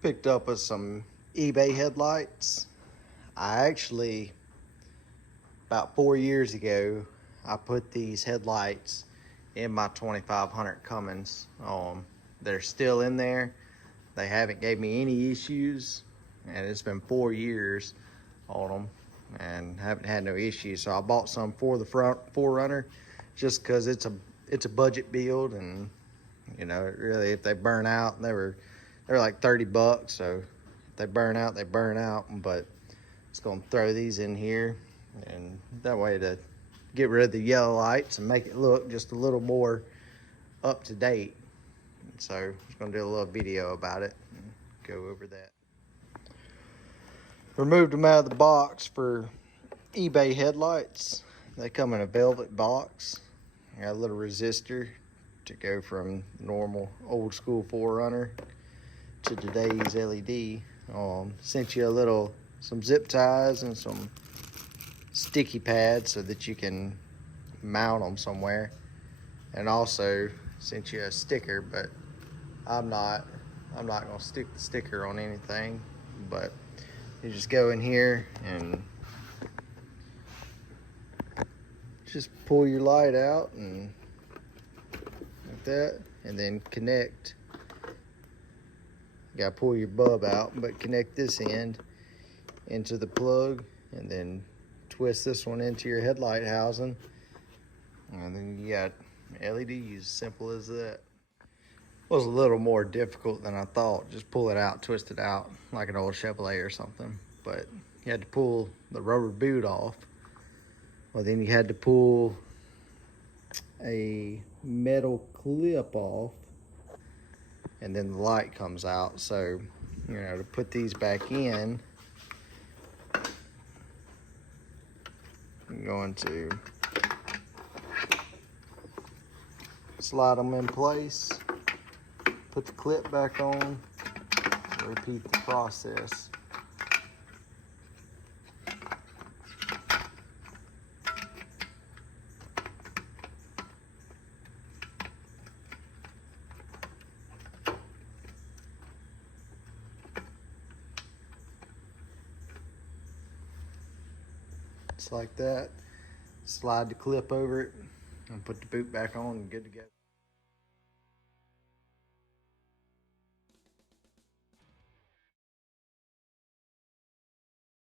Picked up with some eBay headlights. I actually, about 4 years ago, I put these headlights in my 2500 Cummins. They're still in there. They haven't gave me any issues, and it's been 4 years on them and haven't had no issues. So I bought some for the front 4Runner just because it's a budget build, and you know, really, if they burn out, they're like 30 bucks. So if they burn out, they burn out. But it's gonna throw these in here, and that way to get rid of the yellow lights and make it look just a little more up to date. And so I'm just gonna do a little video about it and go over that. Removed them out of the box for eBay headlights. They come in a velvet box. Got a little resistor to go from normal old school 4Runner to today's LED. Sent you some zip ties and some sticky pads so that you can mount them somewhere, and also sent you a sticker, but I'm not gonna stick the sticker on anything. But you just go in here and just pull your light out and like that, and then connect. You gotta pull your bulb out, but connect this end into the plug, and then twist this one into your headlight housing, and then you got LEDs. Simple as that. Was a little more difficult than I thought. Just pull it out, twist it out like an old Chevrolet or something. But you had to pull the rubber boot off. Well, then you had to pull a metal clip off, and then the light comes out. So, you know, to put these back in, I'm going to slide them in place, put the clip back on, repeat the process. Just like that. Slide the clip over it and put the boot back on and good to go.